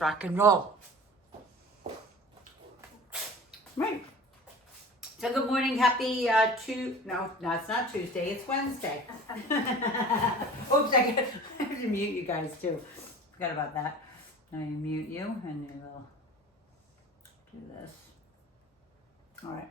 Rock and roll. Right. So good morning, happy no, it's not Tuesday, it's Wednesday. Oops, I have to mute you guys too. Forgot about that. Now you mute you and you will do this. All right.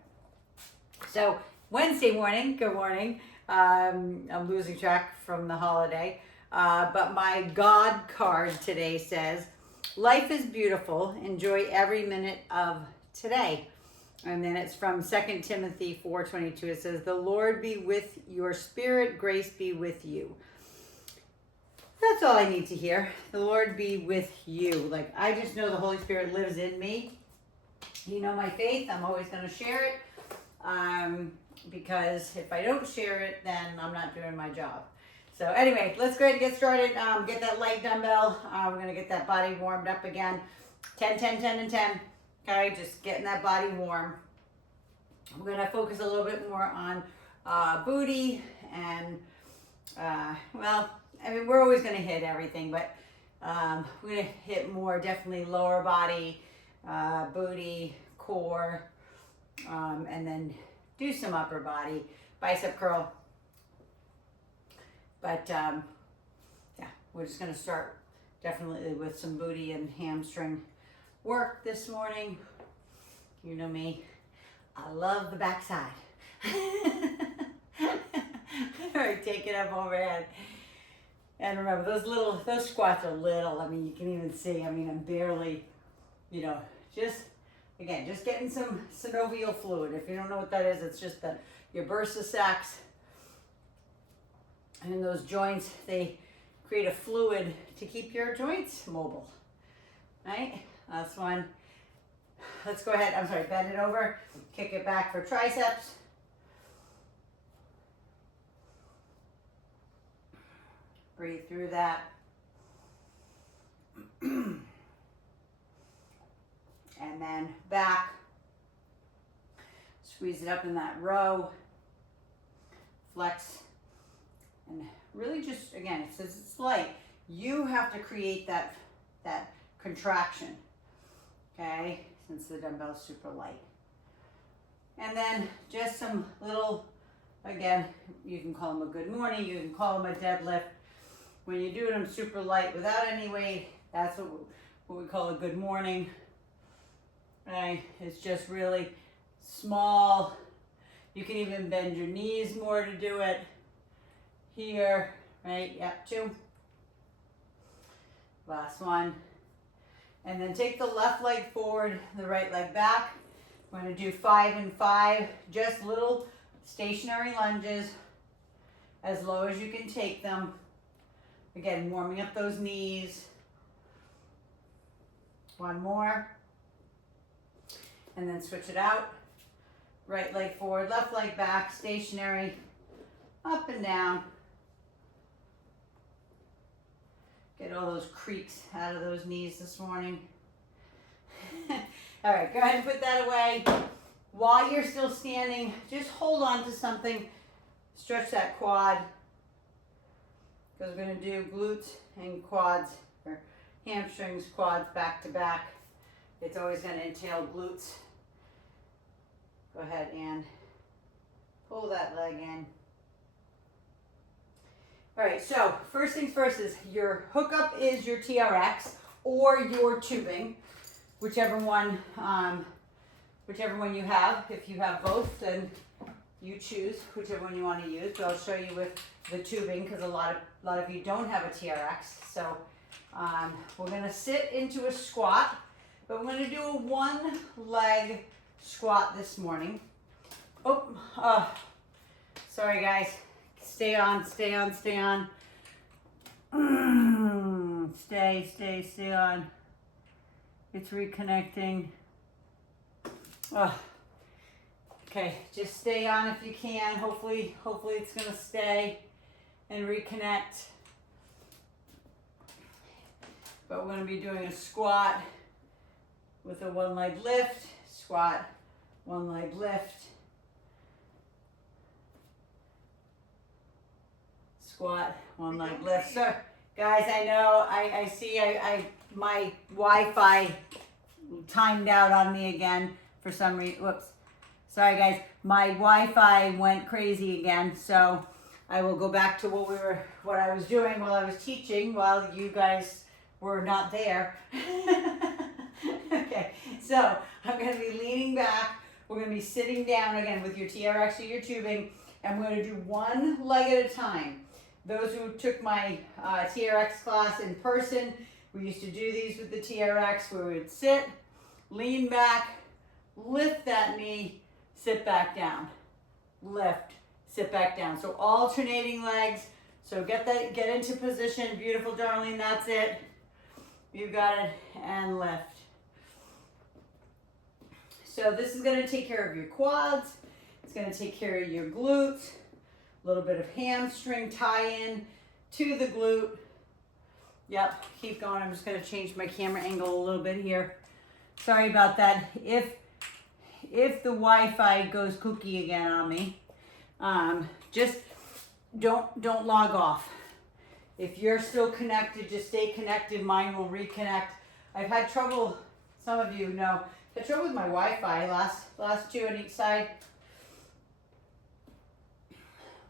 So Wednesday morning, good morning. I'm losing track from the holiday. But my God card today says, life is beautiful. Enjoy every minute of today. And then it's from 2 Timothy 4:22. It says, the Lord be with your spirit, grace be with you. That's all I need to hear. The Lord be with you. Like, I just know the Holy Spirit lives in me. You know my faith. I'm always going to share it. Because if I don't share it, then I'm not doing my job. So anyway, let's go ahead and get started. Get that light dumbbell. We're going to get that body warmed up again. 10, 10, 10, and 10. Okay, just getting that body warm. We're going to focus a little bit more on booty and, well, I mean, we're always going to hit everything, but we're going to hit more definitely lower body, booty, core, and then do some upper body, bicep curl. But yeah, we're just going to start definitely with some booty and hamstring work this morning. You know me, I love the backside. All right, take it up overhead. And remember, those squats are little. I mean, you can even see, I mean, I'm barely, you know, just getting some synovial fluid. If you don't know what that is, it's just your bursa sacs. And in those joints, they create a fluid to keep your joints mobile, right? Last one. Let's go ahead, I'm sorry, bend it over, kick it back for triceps. Breathe through that. And then back. Squeeze it up in that row. Flex. And really just, again, it says it's light. You have to create that contraction, okay, since the dumbbell's super light. And then just some little, again, you can call them a good morning, you can call them a deadlift. When you're doing them super light without any weight, that's what we call a good morning, right? It's just really small. You can even bend your knees more to do it. Here, right, yep, 2. Last one. And then take the left leg forward, the right leg back. We're gonna do 5 and 5, just little stationary lunges, as low as you can take them. Again, warming up those knees. One more. And then switch it out. Right leg forward, left leg back, stationary, up and down. Get all those creaks out of those knees this morning. All right, go ahead and put that away. While you're still standing, just hold on to something. Stretch that quad. Because we're going to do glutes and quads, or hamstrings, quads back to back. It's always going to entail glutes. Go ahead and pull that leg in. All right, so first things first is your hookup is your TRX or your tubing, whichever one you have. If you have both, then you choose whichever one you want to use. But I'll show you with the tubing because a lot of you don't have a TRX. So we're gonna sit into a squat, but we're gonna do a one leg squat this morning. Sorry guys. Stay on. Stay on. Stay on. It's reconnecting. Okay, just stay on if you can. Hopefully it's gonna stay and reconnect. But we're gonna be doing a squat with a one leg lift, squat, one leg lift, squat, one leg lift. So guys, I know, I see, I my Wi-Fi timed out on me again for some reason. Whoops. Sorry guys, my Wi-Fi went crazy again, so I will go back to what I was doing while I was teaching while you guys were not there. Okay, so I'm going to be leaning back. We're going to be sitting down again with your TRX or your tubing, and we're going to do one leg at a time. Those who took my TRX class in person, we used to do these with the TRX where we would sit, lean back, lift that knee, sit back down, lift, sit back down. So alternating legs. So get into position. Beautiful, darling. That's it. You got it. And lift. So this is going to take care of your quads. It's going to take care of your glutes. A little bit of hamstring tie-in to the glute. Yep, keep going. I'm just going to change my camera angle a little bit here. Sorry about that. If the Wi-Fi goes kooky again on me, just don't log off. If you're still connected, just stay connected. Mine will reconnect. I've had trouble, some of you know, had trouble with my Wi-Fi, last two on each side.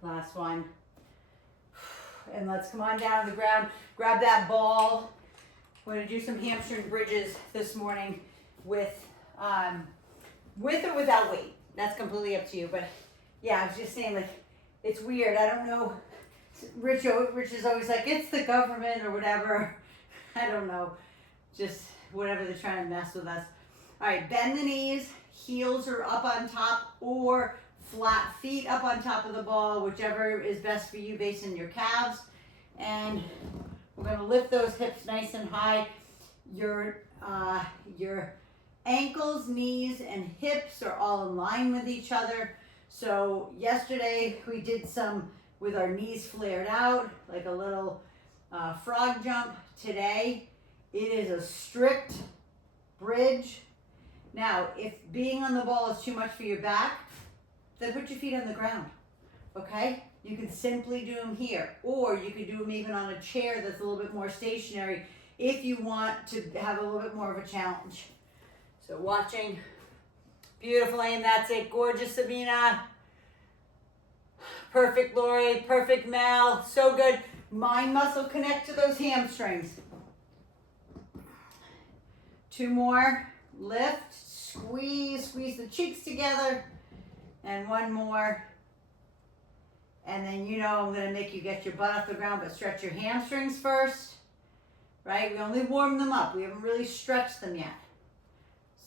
Last one. And let's come on down to the ground. Grab that ball. We're going to do some hamstring bridges this morning with or without weight. That's completely up to you. But yeah, I was just saying, like, it's weird. I don't know. Rich is always like, it's the government or whatever. I don't know. Just whatever they're trying to mess with us. All right, bend the knees. Heels are up on top or flat feet up on top of the ball, whichever is best for you based on your calves. And we're going to lift those hips nice and high. Your ankles, knees, and hips are all in line with each other. So yesterday we did some with our knees flared out, like a little frog jump. Today it is a strict bridge. Now, if being on the ball is too much for your back, then put your feet on the ground, okay? You can simply do them here, or you could do them even on a chair that's a little bit more stationary if you want to have a little bit more of a challenge. So watching, beautiful aim, that's it. Gorgeous, Sabina. Perfect, Lori, perfect, Mel, so good. Mind muscle connect to those hamstrings. Two more, lift, squeeze the cheeks together. And one more. And then you know I'm going to make you get your butt off the ground, but stretch your hamstrings first. Right? We only warmed them up. We haven't really stretched them yet.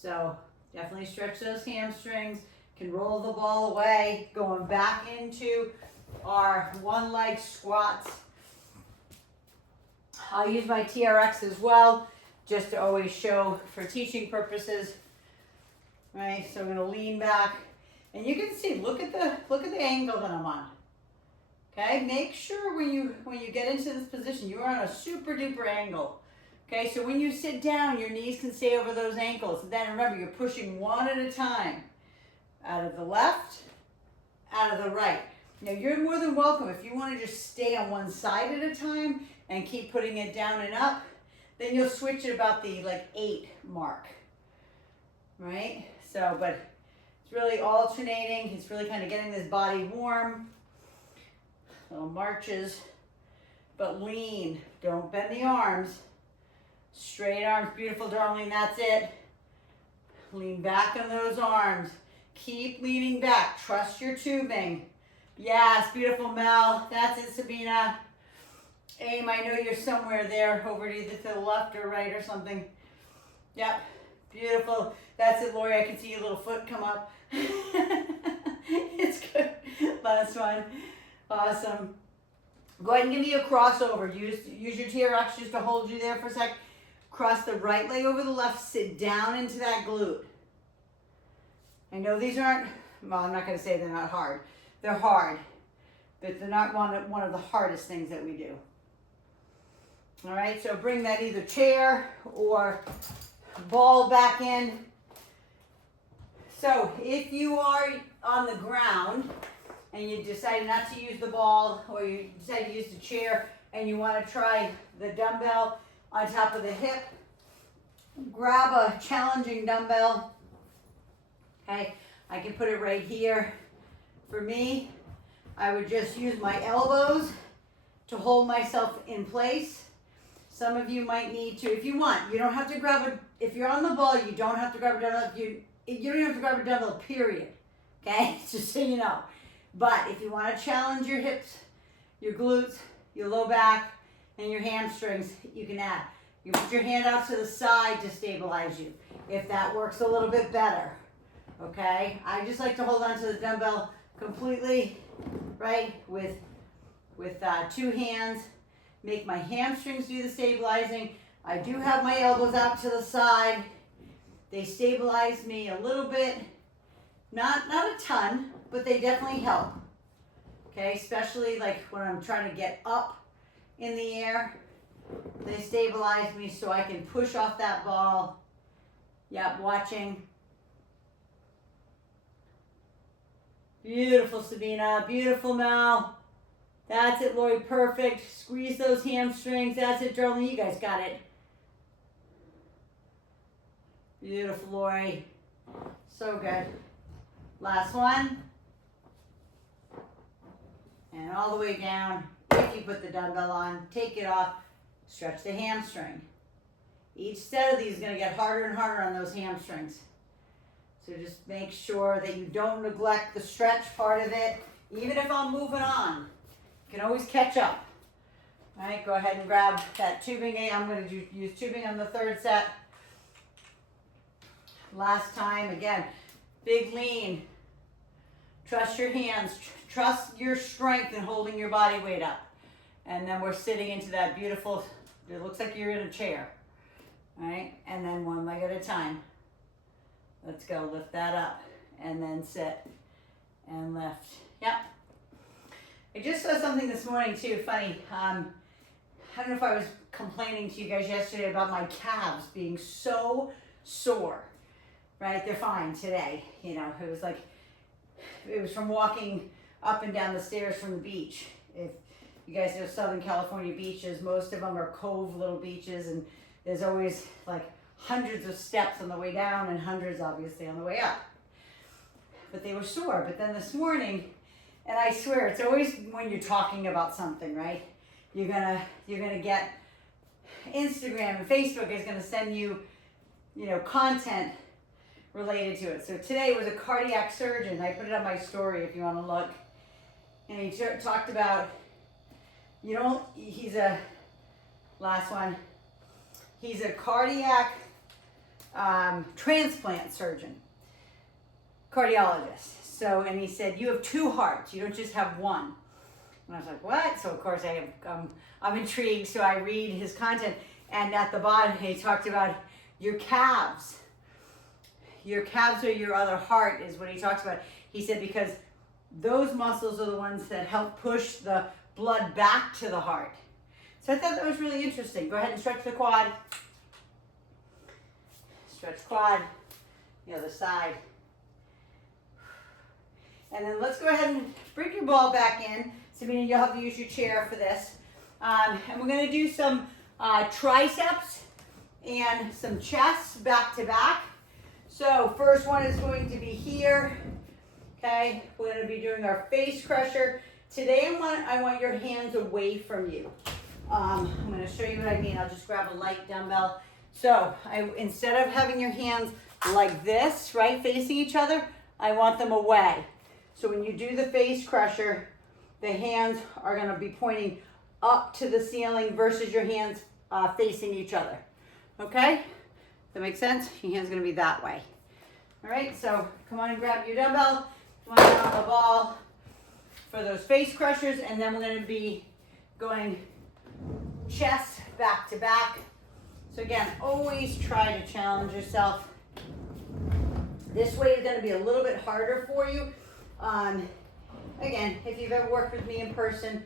So definitely stretch those hamstrings. Can roll the ball away. Going back into our one leg squats. I'll use my TRX as well, just to always show for teaching purposes. Right? So I'm going to lean back. And you can see, look at the angle that I'm on. Okay, make sure when you get into this position, you're on a super duper angle. Okay, so when you sit down, your knees can stay over those ankles. And then remember, you're pushing one at a time. Out of the left, out of the right. Now you're more than welcome. If you want to just stay on one side at a time and keep putting it down and up, then you'll switch at about the 8 mark. Right? So, but really alternating. It's really kind of getting this body warm. Little marches, but lean. Don't bend the arms. Straight arms, beautiful, darling. That's it. Lean back on those arms. Keep leaning back. Trust your tubing. Yes, beautiful, Mel. That's it, Sabina. Aim, I know you're somewhere there, over to either to the left or right or something. Yep, beautiful. That's it, Lori. I can see your little foot come up. It's good. Last one. Awesome. Go ahead and give me a crossover. Use your TRX just to hold you there for a sec. Cross the right leg over the left. Sit down into that glute. I know these aren't, well, I'm not going to say they're not hard. They're hard, but they're not one of the hardest things that we do. All right, so bring that either chair or ball back in. So if you are on the ground and you decide not to use the ball, or you decide to use the chair and you want to try the dumbbell on top of the hip, grab a challenging dumbbell. Okay, I can put it right here. For me, I would just use my elbows to hold myself in place. Some of you might need to, if you want, you don't have to grab a, if you're on the ball, you don't have to grab a dumbbell. You don't even have to grab a dumbbell, period. Okay, just so you know. But if you want to challenge your hips, your glutes, your low back, and your hamstrings, you can add. You put your hand out to the side to stabilize you, if that works a little bit better. Okay, I just like to hold on to the dumbbell completely, right, with two hands. Make my hamstrings do the stabilizing. I do have my elbows out to the side. They stabilize me a little bit, not a ton, but they definitely help. Okay, especially like when I'm trying to get up in the air, they stabilize me so I can push off that ball. Yep, watching. Beautiful, Sabina. Beautiful, Mel. That's it, Lori. Perfect. Squeeze those hamstrings. That's it, Darlene. You guys got it. Beautiful, Lori. So good. Last one. And all the way down. If you put the dumbbell on, take it off. Stretch the hamstring. Each set of these is going to get harder and harder on those hamstrings. So just make sure that you don't neglect the stretch part of it. Even if I'm moving on, you can always catch up. All right, go ahead and grab that tubing. I'm going to use tubing on the third set. Last time, again, big lean. Trust your hands. Trust your strength in holding your body weight up. And then we're sitting into that beautiful, it looks like you're in a chair. All right, and then one leg at a time. Let's go, lift that up, and then sit, and lift. Yep. I just saw something this morning too, funny. I don't know if I was complaining to you guys yesterday about my calves being so sore, right? They're fine today. You know, it was from walking up and down the stairs from the beach. If you guys know Southern California beaches, most of them are cove little beaches, and there's always like hundreds of steps on the way down and hundreds obviously on the way up. But they were sore. But then this morning, and I swear it's always when you're talking about something, right? You're gonna get Instagram and Facebook is gonna send you, content related to it. So today was a cardiac surgeon. I put it on my story if you want to look. And he talked about, he's a cardiac transplant surgeon, cardiologist. So, and he said, you have two hearts, you don't just have one. And I was like, what? So of course I'm intrigued, so I read his content, and at the bottom he talked about your calves. Your calves are your other heart is what he talks about. He said because those muscles are the ones that help push the blood back to the heart. So I thought that was really interesting. Go ahead and stretch the quad. Stretch quad, the other side. And then let's go ahead and bring your ball back in. Sabina, you'll have to use your chair for this. And we're going to do some triceps and some chests back to back. So first one is going to be here. Okay, we're going to be doing our face crusher. Today I want your hands away from you. I'm going to show you what I mean. I'll just grab a light dumbbell. So instead of having your hands like this, right, facing each other, I want them away. So when you do the face crusher, the hands are going to be pointing up to the ceiling versus your hands facing each other. Okay? Does that make sense? Your hand's going to be that way. All right, so come on and grab your dumbbell. Come on down the ball for those face crushers, and then we're going to be going chest back to back. So again, always try to challenge yourself. This way is going to be a little bit harder for you. Again, if you've ever worked with me in person,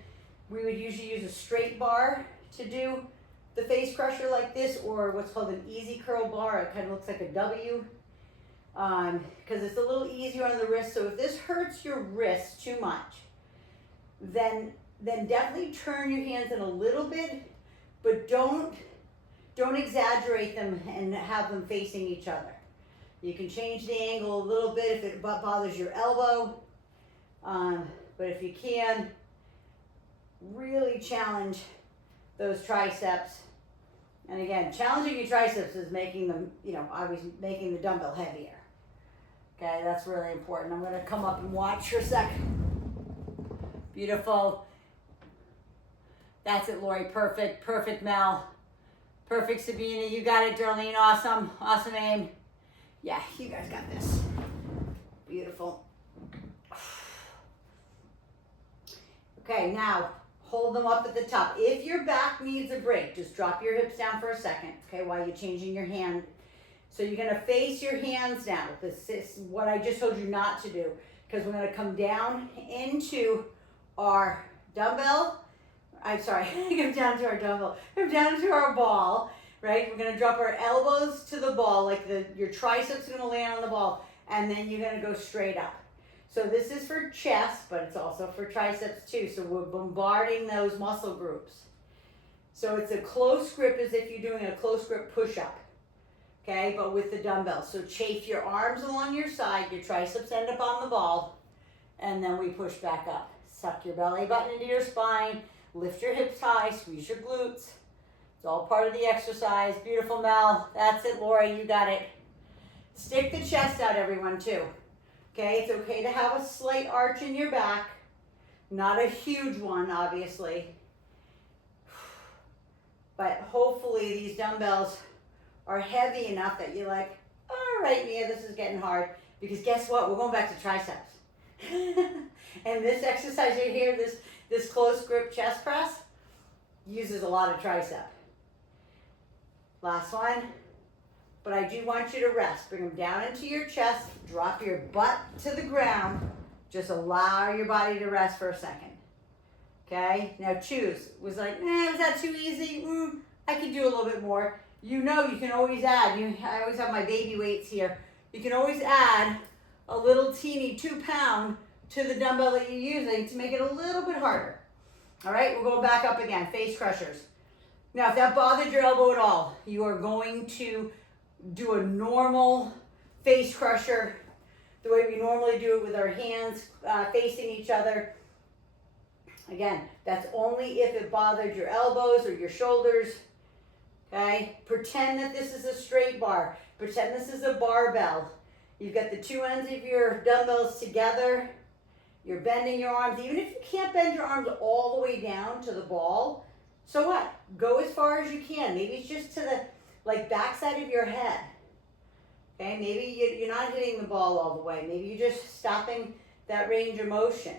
we would usually use a straight bar to do the face crusher like this, or what's called an easy curl bar. It kind of looks like a W, because it's a little easier on the wrist. So if this hurts your wrist too much, then definitely turn your hands in a little bit, but don't don't exaggerate them and have them facing each other. You can change the angle a little bit if it bothers your elbow, but if you can, really challenge those triceps. And again, challenging your triceps is making them, obviously making the dumbbell heavier. Okay, that's really important. I'm gonna come up and watch for a second. Beautiful. That's it, Lori. Perfect. Perfect, Mel. Perfect, Sabina. You got it, Darlene. Awesome. Awesome aim. Yeah, you guys got this. Beautiful. Okay, now hold them up at the top. If your back needs a break, just drop your hips down for a second, okay, while you're changing your hand. So you're gonna face your hands now. This is what I just told you not to do, because we're gonna come down into our dumbbell. I'm sorry, come down to our dumbbell. Come down to our ball, right? We're gonna drop our elbows to the ball, like your triceps are gonna land on the ball, and then you're gonna go straight up. So this is for chest, but it's also for triceps too. So we're bombarding those muscle groups. So it's a close grip as if you're doing a close grip push-up, okay? But with the dumbbell. So chafe your arms along your side, your triceps end up on the ball, and then we push back up. Suck your belly button into your spine, lift your hips high, squeeze your glutes. It's all part of the exercise. Beautiful, Mel. That's it, Lori, you got it. Stick the chest out, everyone, too. Okay, it's okay to have a slight arch in your back. Not a huge one, obviously. But hopefully these dumbbells are heavy enough that you're like, all right, Mia, this is getting hard. Because guess what? We're going back to triceps. And this exercise right here, this close grip chest press, uses a lot of tricep. Last one. But I do want you to rest. Bring them down into your chest. Drop your butt to the ground. Just allow your body to rest for a second. Okay? Now choose. Was like, was that too easy? I could do a little bit more. You can always add. I always have my baby weights here. You can always add a little teeny 2 pound to the dumbbell that you're using to make it a little bit harder. All right? We're going back up again. Face crushers. Now, if that bothered your elbow at all, you are going to do a normal face crusher the way we normally do it with our hands facing each other. Again, that's only if it bothered your elbows or your shoulders. Okay? Pretend that this is a straight bar. Pretend this is a barbell. You've got the two ends of your dumbbells together. You're bending your arms. Even if you can't bend your arms all the way down to the ball, so what? Go as far as you can. Maybe it's just to the backside of your head. Okay, maybe you're not hitting the ball all the way. Maybe you're just stopping that range of motion.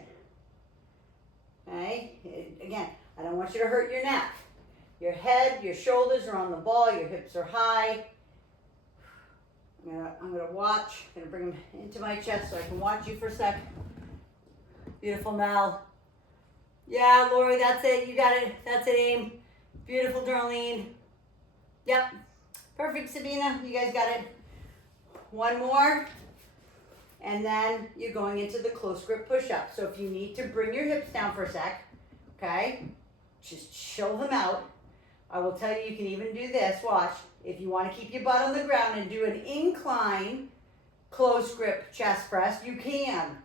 Okay, again, I don't want you to hurt your neck. Your head, your shoulders are on the ball, your hips are high. I'm gonna watch. I'm gonna bring them into my chest so I can watch you for a sec. Beautiful, Mel. Yeah, Lori, that's it. You got it. That's it, aim. Beautiful, Darlene. Yep. Perfect, Sabina. You guys got it. One more. And then you're going into the close grip push-up. So if you need to bring your hips down for a sec, okay, just chill them out. I will tell you, you can even do this. Watch. If you want to keep your butt on the ground and do an incline close grip chest press, you can.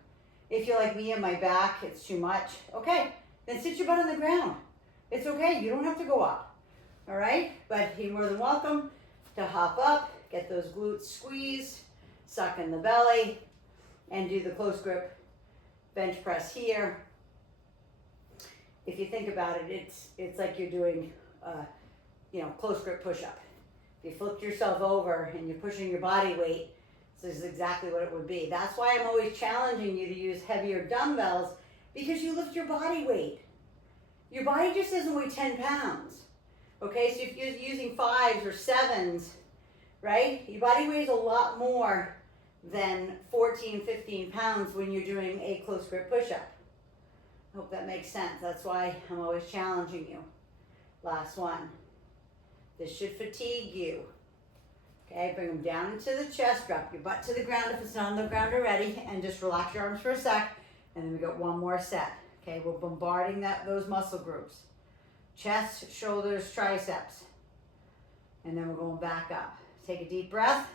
If you're like me and my back, it's too much. Okay, then sit your butt on the ground. It's okay. You don't have to go up. All right? But you're more than welcome to hop up, get those glutes squeezed, suck in the belly, and do the close grip bench press here. If you think about it, it's like you're doing close grip push-up. If you flipped yourself over and you're pushing your body weight, this is exactly what it would be. That's why I'm always challenging you to use heavier dumbbells, because you lift your body weight. Your body just doesn't weigh 10 pounds. Okay, so if you're using 5s or 7s, right? Your body weighs a lot more than 14, 15 pounds when you're doing a close grip push-up. I hope that makes sense. That's why I'm always challenging you. Last one. This should fatigue you. Okay, bring them down into the chest, drop your butt to the ground if it's not on the ground already, and just relax your arms for a sec, and then we got one more set. Okay, we're bombarding those muscle groups. Chest, shoulders, triceps. And then we're going back up. Take a deep breath.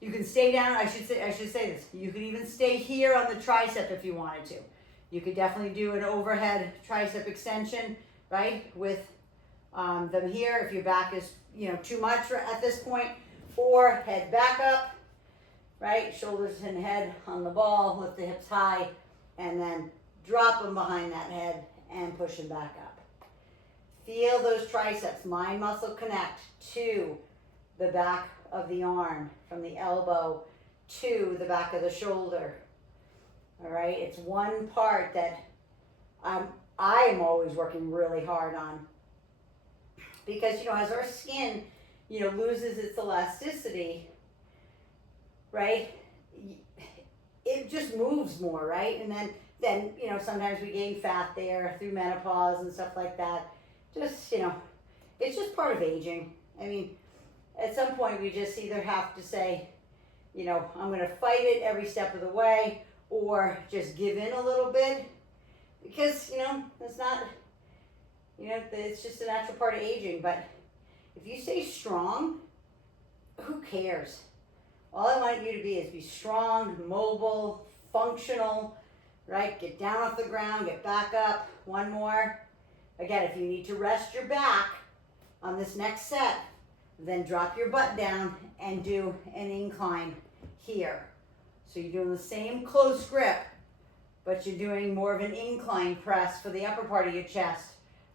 You can stay down, I should say this. You could even stay here on the tricep if you wanted to. You could definitely do an overhead tricep extension, right? With them here if your back is, too much at this point. Or head back up, right? Shoulders and head on the ball, lift the hips high, and then drop them behind that head and push them back up. Feel those triceps, mind muscle connect to the back of the arm, from the elbow to the back of the shoulder. All right, it's one part that I am always working really hard on, because as our skin loses its elasticity, right, it just moves more, right? And then sometimes we gain fat there through menopause and stuff like that. Just it's just part of aging. I mean, at some point we just either have to say, I'm going to fight it every step of the way, or just give in a little bit, because it's not, it's just a natural part of aging. But if you stay strong, who cares? All I want you to be is be strong, mobile, functional, right? Get down off the ground, get back up. One more. Again, if you need to rest your back on this next set, then drop your butt down and do an incline here. So you're doing the same close grip, but you're doing more of an incline press for the upper part of your chest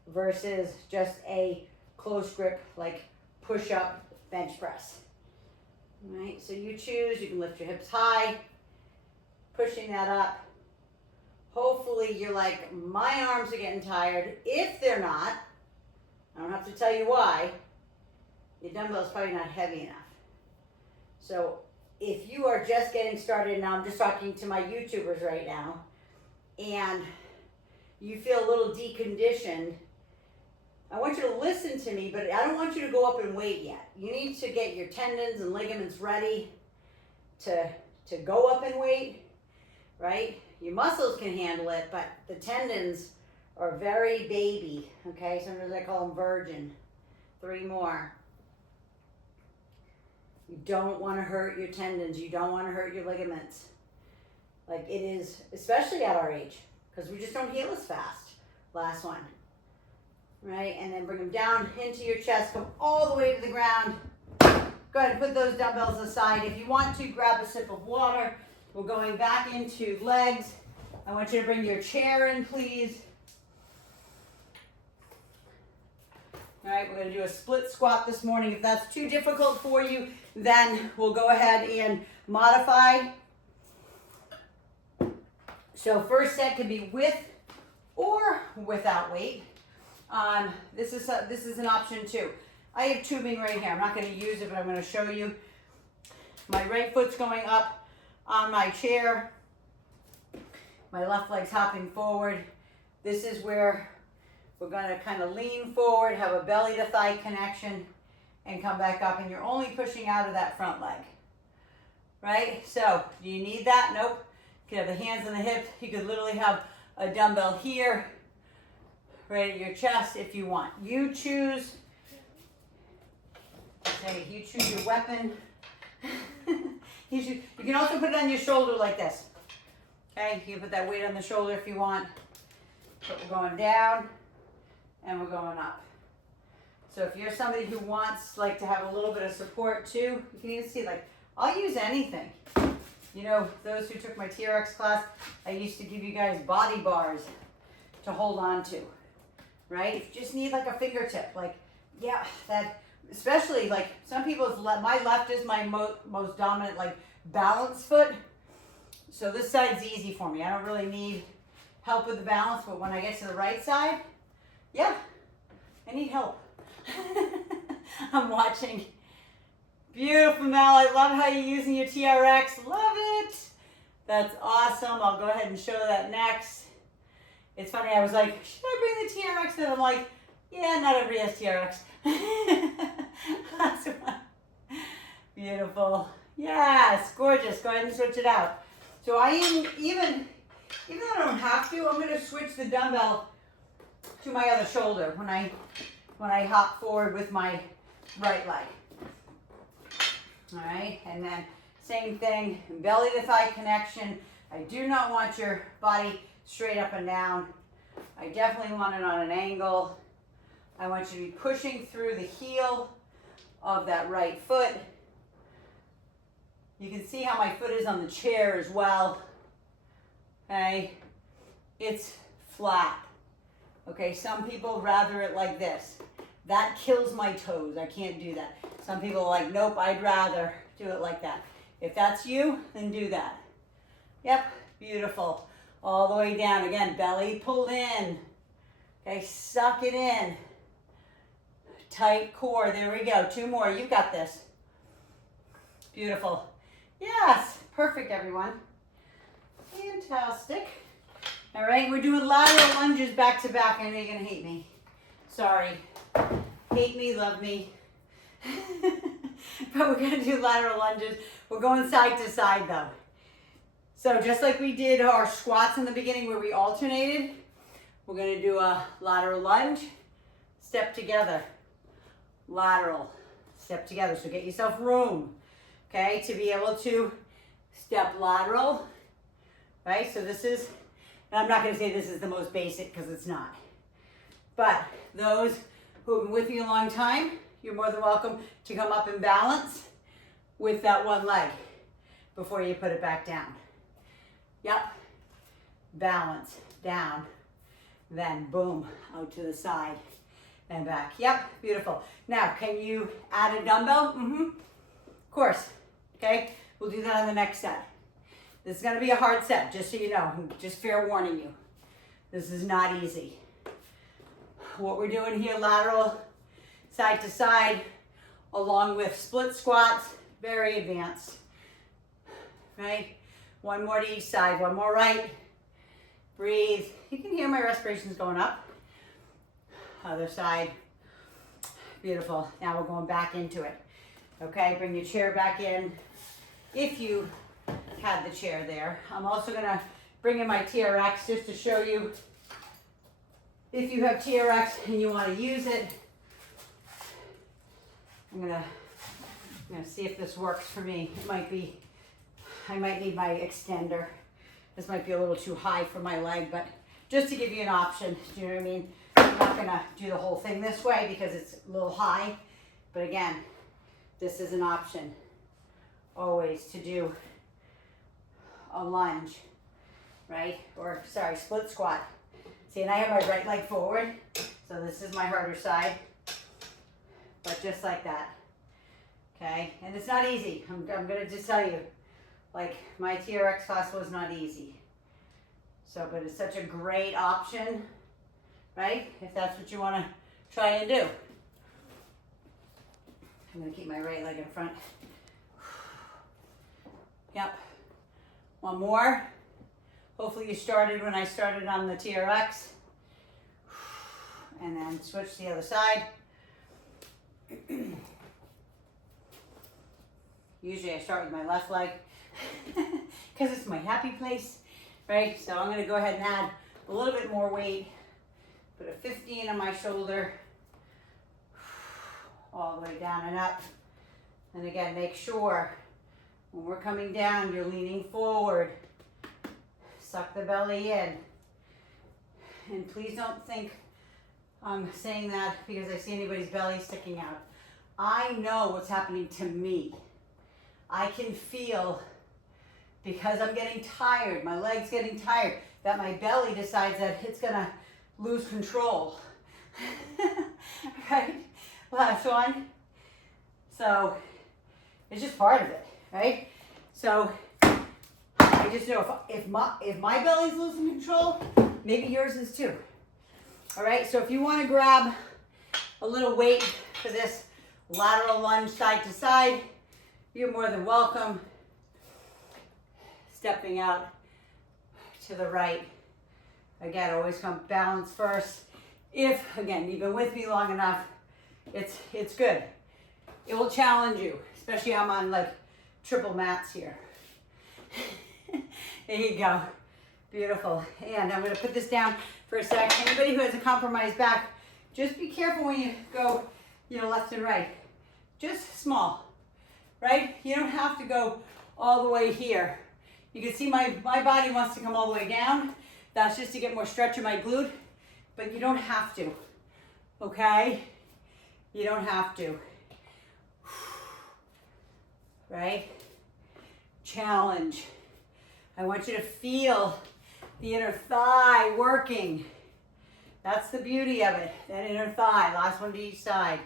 versus just a close grip like push-up bench press. All right, so you choose. You can lift your hips high, pushing that up. Hopefully you're like, my arms are getting tired. If they're not, I don't have to tell you why, your dumbbell's probably not heavy enough. So if you are just getting started, now I'm just talking to my YouTubers right now, and you feel a little deconditioned, I want you to listen to me, but I don't want you to go up in weight yet. You need to get your tendons and ligaments ready to go up in weight, right? Your muscles can handle it, but the tendons are very baby, okay? Sometimes I call them virgin. 3 more. You don't want to hurt your tendons. You don't want to hurt your ligaments. Like it is, especially at our age, because we just don't heal as fast. Last one. Right? And then bring them down into your chest. Come all the way to the ground. Go ahead and put those dumbbells aside. If you want to, grab a sip of water. We're going back into legs. I want you to bring your chair in, please. All right, we're going to do a split squat this morning. If that's too difficult for you, then we'll go ahead and modify. So first set can be with or without weight. This is an option too. I have tubing right here. I'm not going to use it, but I'm going to show you. My right foot's going up on my chair. My left leg's hopping forward. This is where we're going to kind of lean forward, have a belly to thigh connection, and come back up. And you're only pushing out of that front leg. Right? So, do you need that? Nope. You can have the hands on the hips. You could literally have a dumbbell here, right at your chest if you want. You choose. Okay, you choose your weapon. You can also put it on your shoulder like this. Okay, you can put that weight on the shoulder if you want. But we're going down and we're going up. So if you're somebody who wants like to have a little bit of support too, you can even see like, I'll use anything. You know, those who took my TRX class, I used to give you guys body bars to hold on to, right? If you just need like a fingertip, like, yeah, that, especially like some people's, my left is my most dominant like balance foot. So this side's easy for me. I don't really need help with the balance, but when I get to the right side, yeah, I need help. I'm watching. Beautiful, Mel. I love how you're using your TRX. Love it. That's awesome. I'll go ahead and show that next. It's funny, I was like, should I bring the TRX? And I'm like, yeah, not everybody has TRX. That's fun. Beautiful. Yes, gorgeous. Go ahead and switch it out. So I am, even though I don't have to, I'm going to switch the dumbbell to my other shoulder when I hop forward with my right leg. All right, and then same thing, belly to thigh connection. I do not want your body straight up and down. I definitely want it on an angle. I want you to be pushing through the heel of that right foot. You can see how my foot is on the chair as well. Okay, it's flat. Okay, some people rather it like this. That kills my toes. I can't do that. Some people are like, nope, I'd rather do it like that. If that's you, then do that. Yep, beautiful. All the way down. Again, belly pulled in. Okay, suck it in. Tight core. There we go. 2 more. You got this. Beautiful. Yes, perfect, everyone. Fantastic. All right, we're doing lateral lunges back to back. I know you're going to hate me. Sorry. Hate me, love me. But we're going to do lateral lunges. We're going side to side, though. So just like we did our squats in the beginning where we alternated, we're going to do a lateral lunge, step together, lateral, step together. So get yourself room, okay, to be able to step lateral, right? So this is, and I'm not going to say this is the most basic because it's not. But those who have been with me a long time, you're more than welcome to come up and balance with that one leg before you put it back down. Yep. Balance, down, then boom, out to the side and back. Yep, beautiful. Now, can you add a dumbbell? Of course. Okay, we'll do that on the next set. This is gonna be a hard set, just so you know. Just fair warning you. This is not easy. What we're doing here, lateral, side to side, along with split squats, very advanced, right? 1 more to each side, 1 more right. Breathe. You can hear my respirations going up. Other side. Beautiful. Now we're going back into it. Okay, bring your chair back in. If you had the chair there. I'm also gonna bring in my TRX just to show you if you have TRX and you wanna use it. I'm gonna see if this works for me. It might be, I might need my extender. This might be a little too high for my leg, but just to give you an option, do you know what I mean? I'm not gonna do the whole thing this way because it's a little high, but again, this is an option always to do a lunge, right? Or sorry, split squat. See, and I have my right leg forward, so this is my harder side, but just like that, okay? And it's not easy. I'm gonna just tell you, like my TRX class was not easy. So, but it's such a great option, right? If that's what you wanna try and do. I'm gonna keep my right leg in front. Yep. 1 more. Hopefully you started when I started on the TRX. And then switch to the other side. Usually I start with my left leg because it's my happy place, right? So I'm gonna go ahead and add a little bit more weight. Put a 15 on my shoulder. All the way down and up. And again, make sure when we're coming down, you're leaning forward. Suck the belly in. And please don't think I'm saying that because I see anybody's belly sticking out. I know what's happening to me. I can feel, because I'm getting tired, my leg's getting tired, that my belly decides that it's gonna lose control. Right? Last one. So it's just part of it, right? So I just know if my belly's losing control, maybe yours is too. All right, so if you want to grab a little weight for this lateral lunge side to side, you're more than welcome. Stepping out to the right. Again, always come balance first. If, again, you've been with me long enough, it's good. It will challenge you, especially I'm on like triple mats here. There you go. Beautiful. And I'm going to put this down for a sec. Anybody who has a compromised back, just be careful when you go, left and right. just small, right? You don't have to go all the way here. You can see my body wants to come all the way down. That's just to get more stretch in my glute, but you don't have to, okay? You don't have to, right? Challenge. I want you to feel the inner thigh working. That's the beauty of it, that inner thigh. Last one to each side.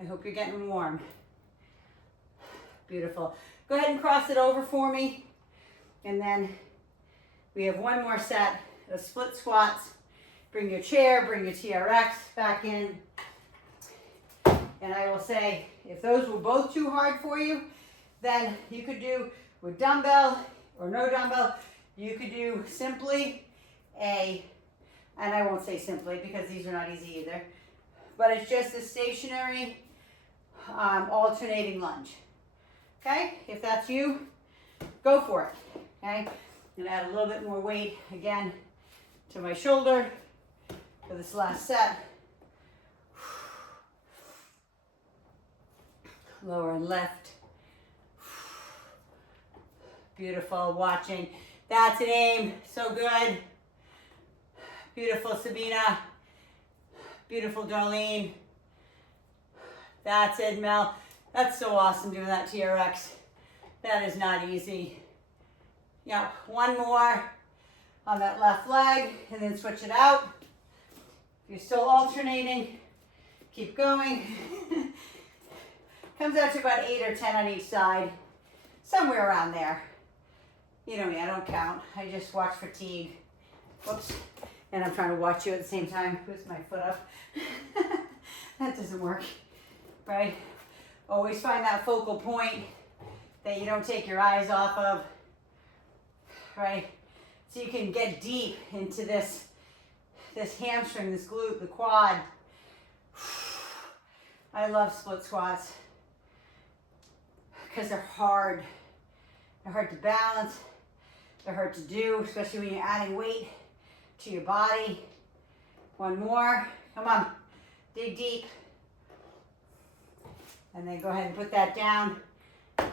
I hope you're getting warm. Beautiful. Go ahead and cross it over for me. And then we have one more set of split squats. Bring your chair, bring your TRX back in. And I will say, if those were both too hard for you, then you could do with dumbbell or no dumbbell. You could do simply and I won't say simply because these are not easy either, but it's just a stationary alternating lunge. Okay, if that's you, go for it. Okay, I'm gonna add a little bit more weight again to my shoulder for this last set. Lower and lift. Beautiful, watching. That's an aim, so good. Beautiful, Sabina. Beautiful, Darlene. That's it, Mel. That's so awesome doing that TRX. That is not easy. Yep, one more on that left leg and then switch it out. If you're still alternating, keep going. Comes out to about 8 or 10 on each side. Somewhere around there. You know me, I don't count. I just watch fatigue. Whoops. And I'm trying to watch you at the same time. Push my foot up. That doesn't work, right? Always find that focal point that you don't take your eyes off of, right? So you can get deep into this hamstring, this glute, the quad. I love split squats because they're hard. They're hard to balance. They're hard to do, especially when you're adding weight to your body. One more. Come on. Dig deep. And then go ahead and put that down.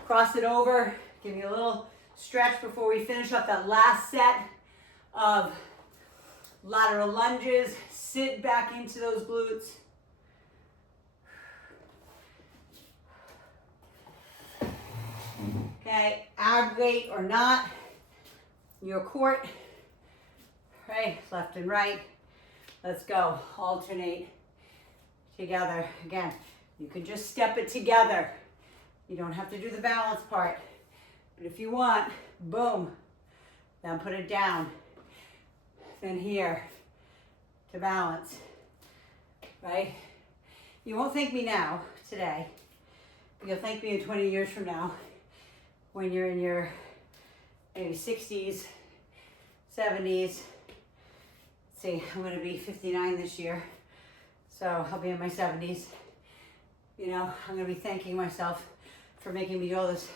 Cross it over. Give you a little stretch before we finish up that last set of lateral lunges. Sit back into those glutes. Okay, add weight or not, your core, right, left and right. Let's go, alternate together. Again, you can just step it together. You don't have to do the balance part. But if you want, boom, then put it down. Then here, to balance, right? You won't thank me now, today, but you'll thank me in 20 years from now. When you're in your maybe 60s, 70s. Let's see, I'm gonna be 59 this year, so I'll be in my 70s. You know, I'm gonna be thanking myself for making me do all this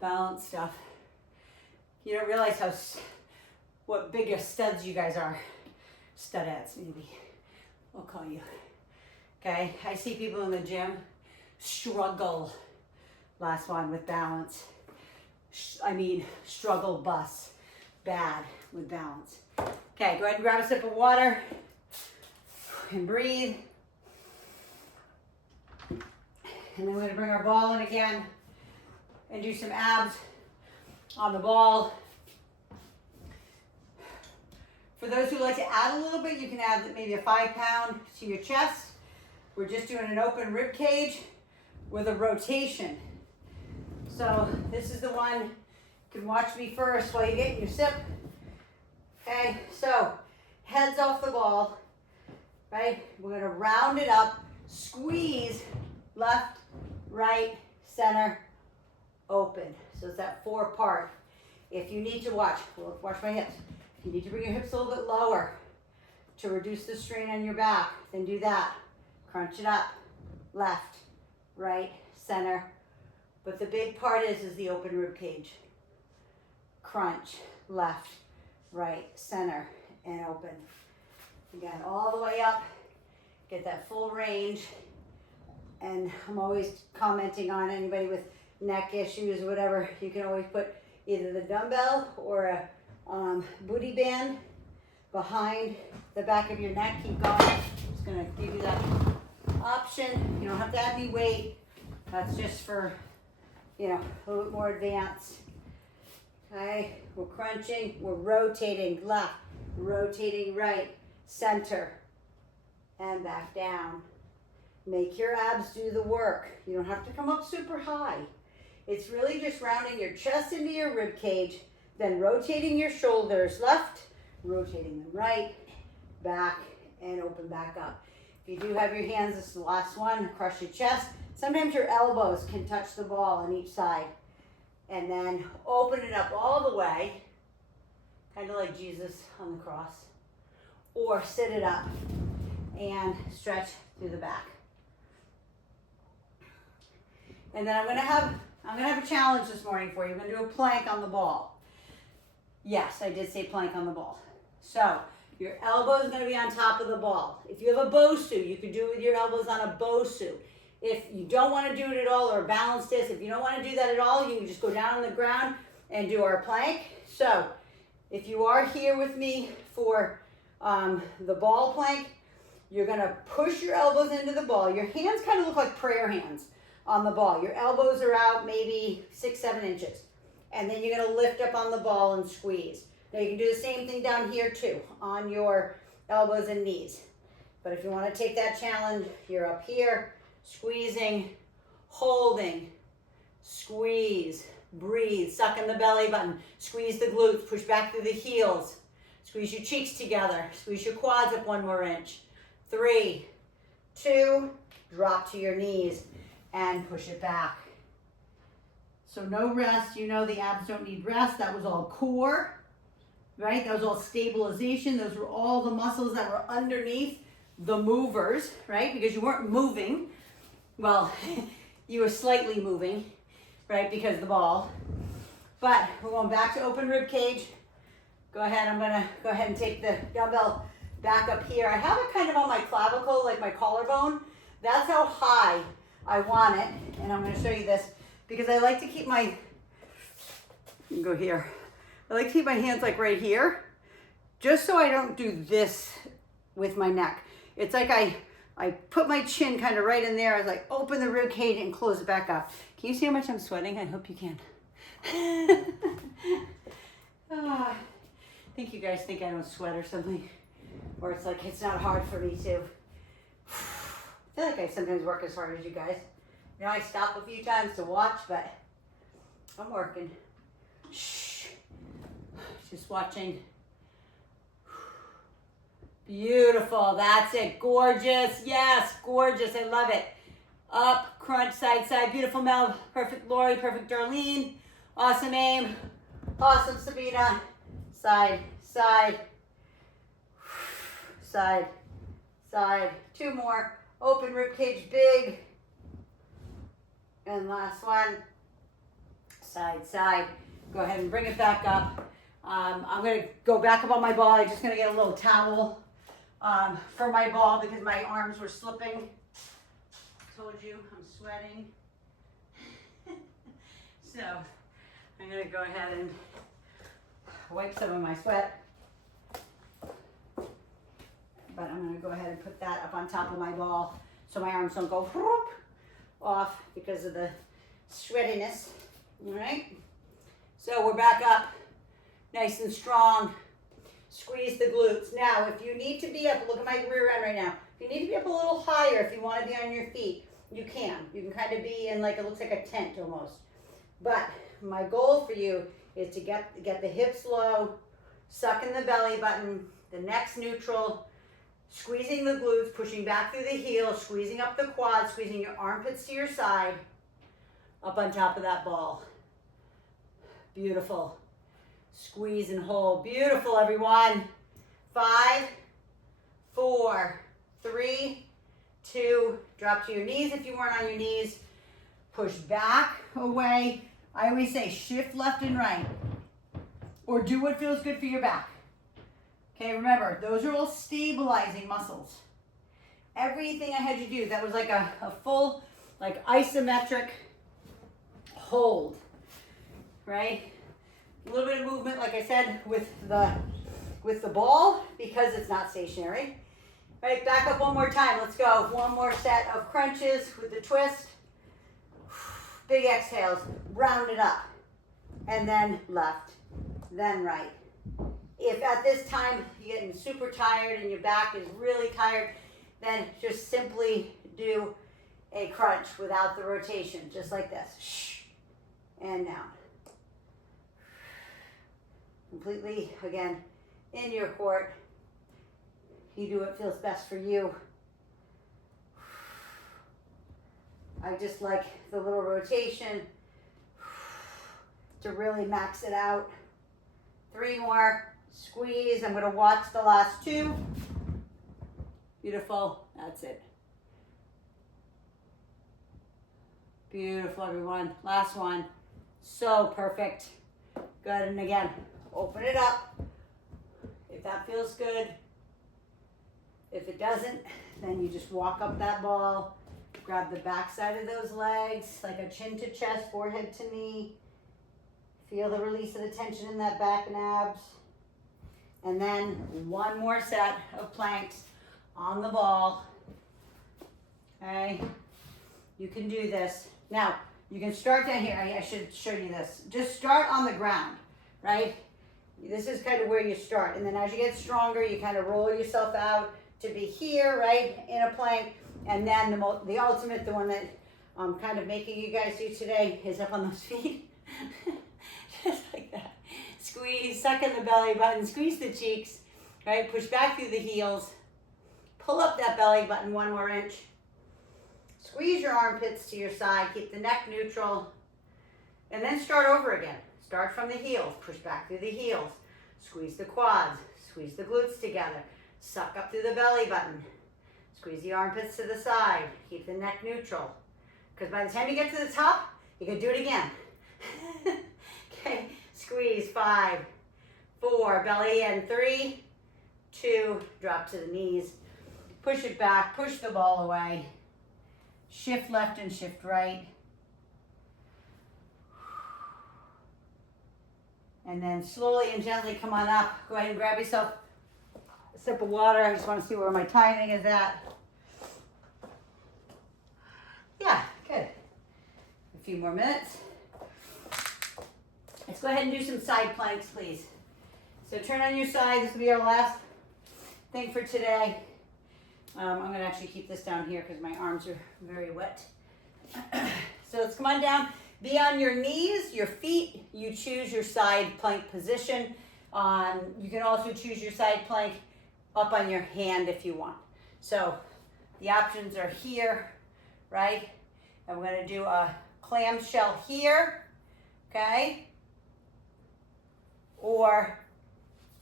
balance stuff. You don't realize what bigger studs you guys are. Studettes, maybe, I'll call you. Okay, I see people in the gym struggle, last one, with balance. I mean, struggle bus, bad with balance. Okay, go ahead and grab a sip of water and breathe. And then we're gonna bring our ball in again and do some abs on the ball. For those who like to add a little bit, you can add maybe a 5-pound to your chest. We're just doing an open rib cage with a rotation. So this is the one, you can watch me first while you get your sip. Okay, so heads off the ball, right? We're gonna round it up, squeeze left, right, center, open. So it's that 4-part. If you need to watch my hips. If you need to bring your hips a little bit lower to reduce the strain on your back, then do that. Crunch it up, left, right, center. But the big part is the open rib cage. Crunch, left, right, center, and open. Again, all the way up. Get that full range And I'm always commenting on anybody with neck issues or whatever. You can always put either the dumbbell or a booty band behind the back of your neck. Keep going. Just gonna give you that option. You don't have to add any weight. That's just for, you know, a little bit more advanced. Okay, we're crunching, we're rotating left, rotating right, center, and back down. Make your abs do the work. You don't have to come up super high. It's really just rounding your chest into your rib cage, then rotating your shoulders left, rotating them right, back, and open back up. If you do have your hands, this is the last one, crush your chest. Sometimes your elbows can touch the ball on each side. And then open it up all the way, kind of like Jesus on the cross. Or sit it up and stretch through the back. And then I'm gonna have a challenge this morning for you. I'm gonna do a plank on the ball. Yes, I did say plank on the ball. So your elbow is gonna be on top of the ball. If you have a Bosu, you could do it with your elbows on a Bosu. If you don't want to do it at all, or balance disc, if you don't want to do that at all, you can just go down on the ground and do our plank. So if you are here with me for the ball plank, you're going to push your elbows into the ball. Your hands kind of look like prayer hands on the ball. Your elbows are out maybe 6-7 inches. And then you're going to lift up on the ball and squeeze. Now you can do the same thing down here too, on your elbows and knees. But if you want to take that challenge, you're up here, squeezing, holding, squeeze, breathe, suck in the belly button, squeeze the glutes, push back through the heels, squeeze your cheeks together, squeeze your quads up 1 more inch. 3, 2, drop to your knees and push it back. So no rest, you know the abs don't need rest. That was all core, right? That was all stabilization. Those were all the muscles that were underneath the movers, right? Because you weren't moving. Well, you were slightly moving, right, because of the ball. But we're going back to open rib cage. Go ahead, I'm gonna go ahead and take the dumbbell back up here. I have it kind of on my clavicle, like my collarbone. That's how high I want it. And I'm gonna show you this because I like to keep my, you can go here. I like to keep my hands like right here, just so I don't do this with my neck. It's like I put my chin kind of right in there. I like open the rib cage and close it back up. Can you see how much I'm sweating? I hope you can. I think you guys think I don't sweat or something. Or it's like it's not hard for me to. I feel like I sometimes work as hard as you guys. You know, I stop a few times to watch, but I'm working. Shh. Just watching. Beautiful, that's it, gorgeous, yes, gorgeous, I love it. Up, crunch, side, side, beautiful Mel, perfect Lori, perfect Darlene, awesome aim, awesome Sabina, side, side, side, side, 2 more, open rib cage big, and last one, side, side, go ahead and bring it back up. I'm gonna go back up on my ball. I'm just gonna get a little towel for my ball because my arms were slipping. Told you I'm sweating. So I'm gonna go ahead and wipe some of my sweat. But I'm gonna go ahead and put that up on top of my ball so my arms don't go whoop off because of the sweatiness. All right. So we're back up, nice and strong. Squeeze the glutes. Now, if you need to be up, look at my rear end right now. If you need to be up a little higher, if you want to be on your feet, you can. You can kind of be in like, it looks like a tent almost. But my goal for you is to get the hips low, suck in the belly button, the neck's neutral, squeezing the glutes, pushing back through the heels, squeezing up the quads, squeezing your armpits to your side, up on top of that ball. Beautiful. Squeeze and hold. Beautiful, everyone. 5, 4, 3, 2, drop to your knees if you weren't on your knees. Push back, away. I always say shift left and right. Or do what feels good for your back. Okay, remember, those are all stabilizing muscles. Everything I had you do, that was like a full like isometric hold, right? A little bit of movement, like I said, with the ball because it's not stationary. Right, back up one more time. Let's go. One more set of crunches with the twist. Big exhales. Round it up. And then left. Then right. If at this time you're getting super tired and your back is really tired, then just simply do a crunch without the rotation, just like this. And down. Completely, again, in your court. You do what feels best for you. I just like the little rotation to really max it out. 3 more. Squeeze. I'm going to watch the last 2. Beautiful. That's it. Beautiful, everyone. Last one. So perfect. Good. And again, open it up. If that feels good. If it doesn't, then you just walk up that ball, grab the back side of those legs, like a chin to chest, forehead to knee. Feel the release of the tension in that back and abs. And then 1 more set of planks on the ball. Okay, you can do this. Now, you can start down here. I should show you this. Just start on the ground, right? This is kind of where you start. And then as you get stronger, you kind of roll yourself out to be here, right, in a plank. And then the ultimate, the one that I'm kind of making you guys do today, is up on those feet. Just like that. Squeeze, suck in the belly button, squeeze the cheeks, right? Push back through the heels. Pull up that belly button 1 more inch. Squeeze your armpits to your side, keep the neck neutral. And then start over again. Start from the heels, push back through the heels. Squeeze the quads, squeeze the glutes together. Suck up through the belly button. Squeeze the armpits to the side. Keep the neck neutral. Because by the time you get to the top, you can do it again. Okay, squeeze. 5, 4, belly in. 3, 2, drop to the knees. Push it back, push the ball away. Shift left and shift right. And then slowly and gently come on up. Go ahead and grab yourself a sip of water. I just want to see where my timing is at. Yeah, good. A few more minutes. Let's go ahead and do some side planks, please. So turn on your side. This will be our last thing for today. I'm going to actually keep this down here because my arms are very wet. So let's come on down. Be on your knees, your feet. You choose your side plank position. You can also choose your side plank up on your hand if you want. So the options are here, right? And we're going to do a clamshell here, okay? Or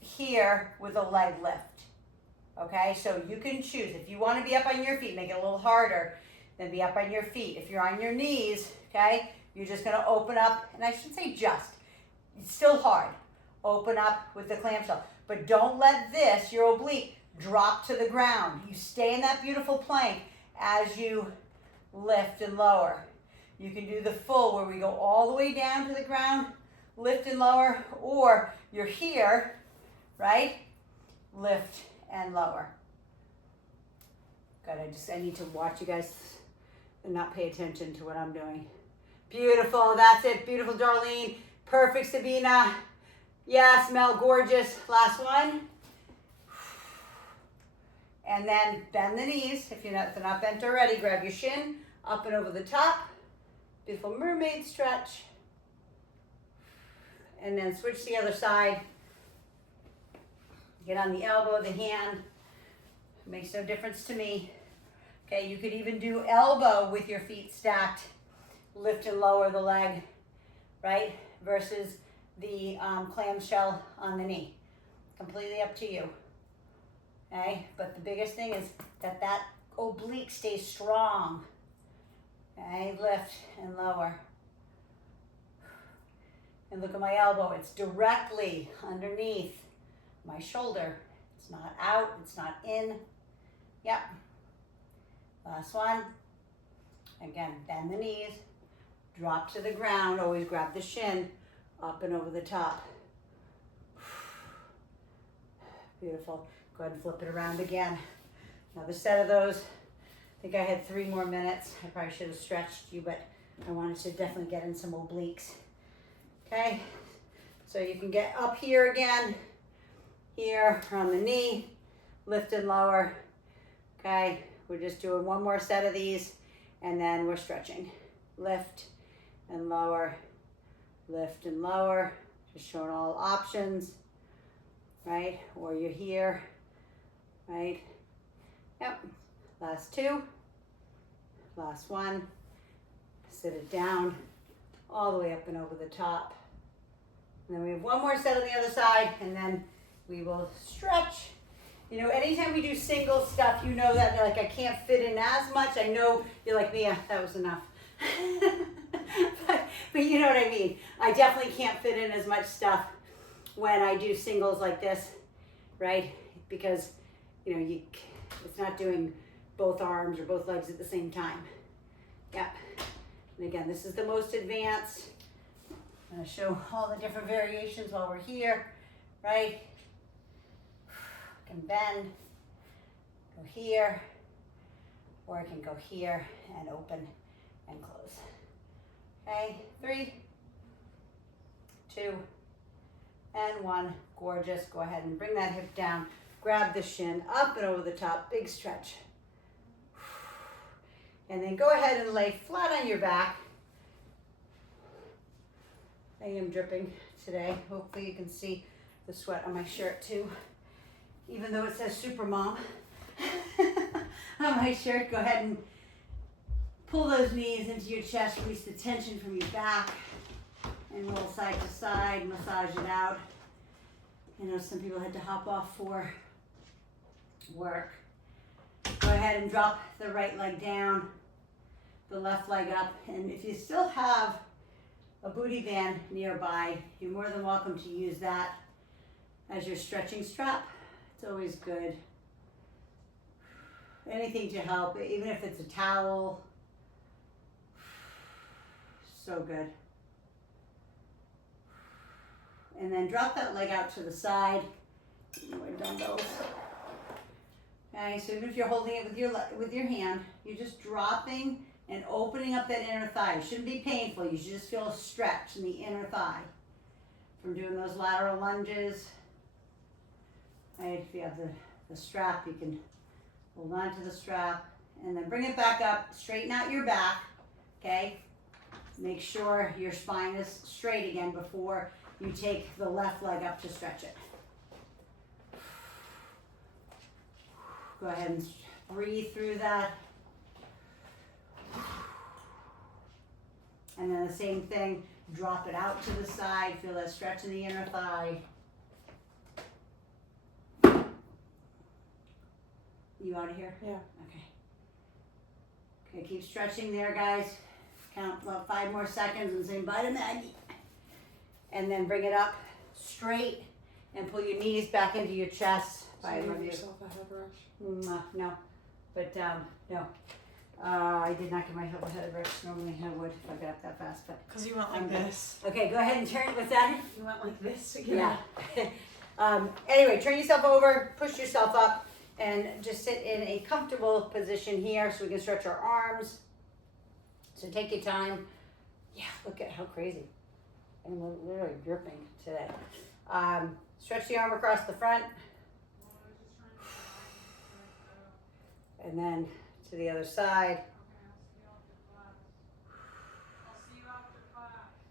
here with a leg lift, okay? So you can choose. If you want to be up on your feet, make it a little harder, then be up on your feet. If you're on your knees, okay, you're just going to open up, and I should say just, it's still hard. Open up with the clamshell. But don't let this, your oblique, drop to the ground. You stay in that beautiful plank as you lift and lower. You can do the full where we go all the way down to the ground, lift and lower, or you're here, right? Lift and lower. Good, I need to watch you guys and not pay attention to what I'm doing. Beautiful, that's it. Beautiful, Darlene. Perfect, Sabina. Yes, Mel, gorgeous. Last one. And then bend the knees. If they're not bent already, grab your shin up and over the top. Beautiful mermaid stretch. And then switch to the other side. Get on the elbow, the hand. Makes no difference to me. Okay, you could even do elbow with your feet stacked. Lift and lower the leg, right? Versus the clamshell on the knee. Completely up to you. Okay, but the biggest thing is that oblique stays strong. Okay, lift and lower. And look at my elbow. It's directly underneath my shoulder. It's not out, it's not in. Yep. Last one. Again, bend the knees, drop to the ground, always grab the shin, up and over the top. Beautiful. Go ahead and flip it around again. Another set of those. I think I had 3 more minutes. I probably should have stretched you, but I wanted to definitely get in some obliques. Okay, so you can get up here again, here on the knee, lift and lower. Okay, we're just doing 1 more set of these, and then we're stretching. Lift and lower, lift and lower. Just showing all options, right? Or you're here, right? Yep. Last 2. Last 1. Sit it down all the way up and over the top. And then we have 1 more set on the other side, and then we will stretch. You know, anytime we do single stuff, you know that like I can't fit in as much. I know you're like me, that was enough. but you know what I mean. I definitely can't fit in as much stuff when I do singles like this, right? Because, you know, it's not doing both arms or both legs at the same time. Yep. And again, this is the most advanced. I'm going to show all the different variations while we're here, right? Can bend, go here, or I can go here and open and close. Okay, 3, 2, and 1. Gorgeous. Go ahead and bring that hip down. Grab the shin up and over the top. Big stretch. And then go ahead and lay flat on your back. I am dripping today. Hopefully you can see the sweat on my shirt too. Even though it says Super Mom on my shirt, go ahead and pull those knees into your chest, release the tension from your back, and roll side to side, massage it out. I know some people had to hop off for work. Go ahead and drop the right leg down, the left leg up, and if you still have a booty band nearby, you're more than welcome to use that as your stretching strap. It's always good. Anything to help, even if it's a towel. So good. And then drop that leg out to the side. More dumbbells. Okay, so even if you're holding it with your hand, you're just dropping and opening up that inner thigh. It shouldn't be painful. You should just feel a stretch in the inner thigh from doing those lateral lunges. Right, if you have the strap, you can hold on to the strap and then bring it back up, straighten out your back, okay? Make sure your spine is straight again before you take the left leg up to stretch it. Go ahead and breathe through that. And then the same thing, drop it out to the side, feel that stretch in the inner thigh. You out of here? Yeah. Okay. Okay, keep stretching there, guys. Count about 5 more seconds and say bye to Maggie. And then bring it up straight and pull your knees back into your chest. So you give yourself a head rush? No, but no. I did not give myself a head rush. Normally I would if I got up that fast, but Because you went like this. Okay, go ahead and turn. What's that? You went like this again. Yeah. Anyway, turn yourself over, push yourself up, and just sit in a comfortable position here so we can stretch our arms. So take your time. Yeah, look at how crazy. I'm literally dripping today. Stretch the arm across the front. And then to the other side.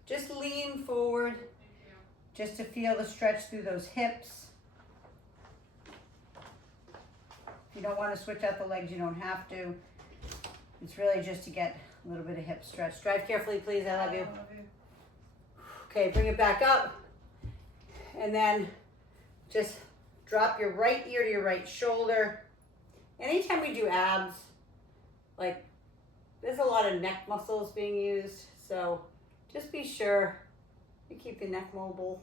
Just lean forward, just to feel the stretch through those hips. If you don't want to switch out the legs, you don't have to. It's really just to get a little bit of hip stretch. Drive carefully, please. I love you. Okay, bring it back up. And then just drop your right ear to your right shoulder. Anytime we do abs, like there's a lot of neck muscles being used, so just be sure you keep your neck mobile,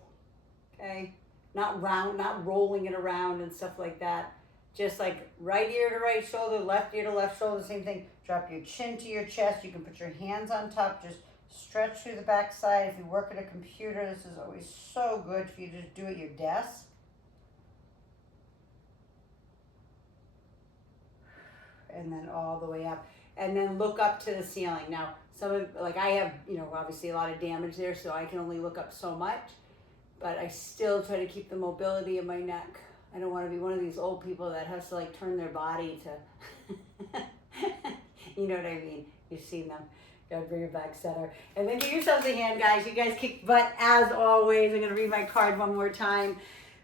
okay? Not rolling it around and stuff like that. Just like right ear to right shoulder, left ear to left shoulder, same thing. Drop your chin to your chest. You can put your hands on top. Just stretch through the back side. If you work at a computer, this is always so good for you to do at your desk. And then all the way up. And then look up to the ceiling. Now, some of, like I have, obviously a lot of damage there, so I can only look up so much. But I still try to keep the mobility of my neck. I don't want to be one of these old people that has to like turn their body to, you know what I mean? You've seen them. Gotta bring it back center. And then give yourselves a hand, guys. You guys kick butt as always. I'm gonna read my card one more time.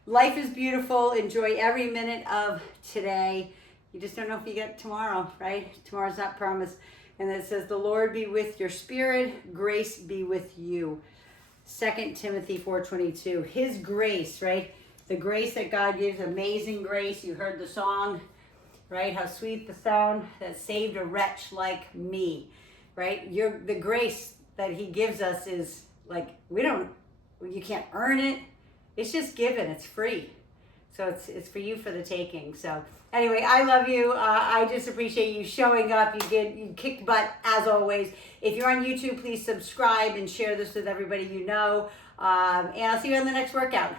Life is beautiful. Enjoy every minute of today. You just don't know if you get tomorrow, right? Tomorrow's not promised. And it says, the Lord be with your spirit. Grace be with you. 2 Timothy 4:22. His grace, right? The grace that God gives, amazing grace. You heard the song, right? How sweet the sound that saved a wretch like me, right? The grace that he gives us is like, you can't earn it. It's just given, it's free. So it's for you for the taking. So anyway, I love you. I just appreciate you showing up. You kicked butt as always. If you're on YouTube, please subscribe and share this with everybody you know. And I'll see you on the next workout.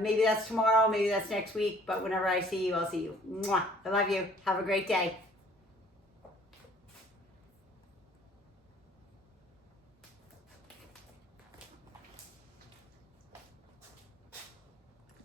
Maybe that's tomorrow, maybe that's next week, but whenever I see you, I'll see you. Mwah. I love you. Have a great day.